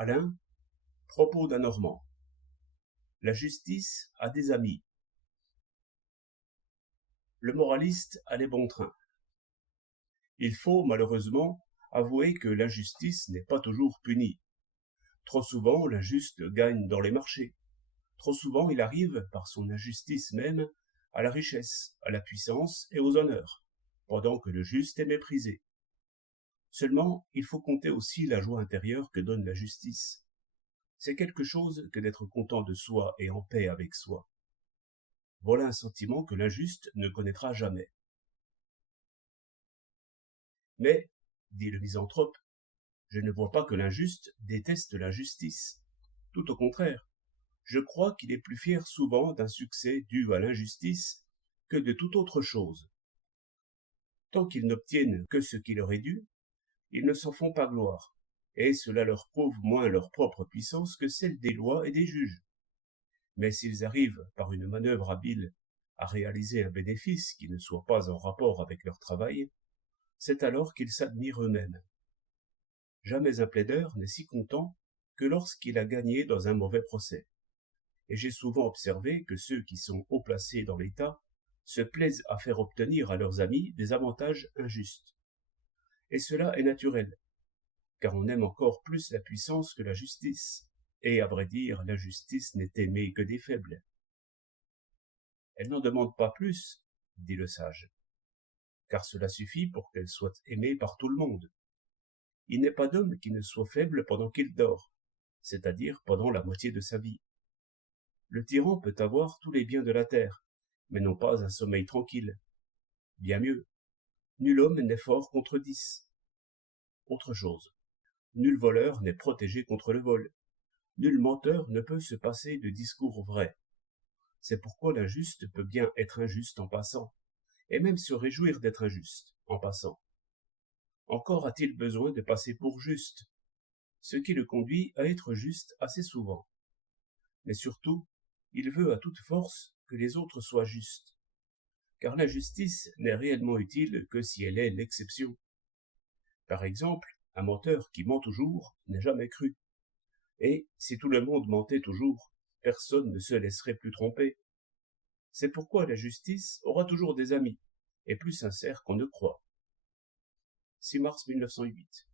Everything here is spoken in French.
Alain, propos d'un Normand. La justice a des amis. Le moraliste a les bons trains. Il faut, malheureusement, avouer que l'injustice n'est pas toujours punie. Trop souvent, l'injuste gagne dans les marchés. Trop souvent, il arrive, par son injustice même, à la richesse, à la puissance et aux honneurs, pendant que le juste est méprisé. Seulement, il faut compter aussi la joie intérieure que donne la justice. C'est quelque chose que d'être content de soi et en paix avec soi. Voilà un sentiment que l'injuste ne connaîtra jamais. Mais, dit le misanthrope, je ne vois pas que l'injuste déteste l'injustice. Tout au contraire, je crois qu'il est plus fier souvent d'un succès dû à l'injustice que de toute autre chose. Tant qu'ils n'obtiennent que ce qui leur est dû, ils ne s'en font pas gloire, et cela leur prouve moins leur propre puissance que celle des lois et des juges. Mais s'ils arrivent, par une manœuvre habile, à réaliser un bénéfice qui ne soit pas en rapport avec leur travail, c'est alors qu'ils s'admirent eux-mêmes. Jamais un plaideur n'est si content que lorsqu'il a gagné dans un mauvais procès. Et j'ai souvent observé que ceux qui sont haut placés dans l'État se plaisent à faire obtenir à leurs amis des avantages injustes. Et cela est naturel, car on aime encore plus la puissance que la justice, et à vrai dire, la justice n'est aimée que des faibles. Elle n'en demande pas plus, dit le sage, car cela suffit pour qu'elle soit aimée par tout le monde. Il n'est pas d'homme qui ne soit faible pendant qu'il dort, c'est-à-dire pendant la moitié de sa vie. Le tyran peut avoir tous les biens de la terre, mais non pas un sommeil tranquille. Bien mieux, nul homme n'est fort contre 10. Autre chose, nul voleur n'est protégé contre le vol. Nul menteur ne peut se passer de discours vrais. C'est pourquoi l'injuste peut bien être injuste en passant, et même se réjouir d'être injuste en passant. Encore a-t-il besoin de passer pour juste, ce qui le conduit à être juste assez souvent. Mais surtout, il veut à toute force que les autres soient justes, car l'injustice n'est réellement utile que si elle est l'exception. Par exemple, un menteur qui ment toujours n'est jamais cru, et si tout le monde mentait toujours, personne ne se laisserait plus tromper. C'est pourquoi la justice aura toujours des amis, et plus sincères qu'on ne croit. 6 mars 1908.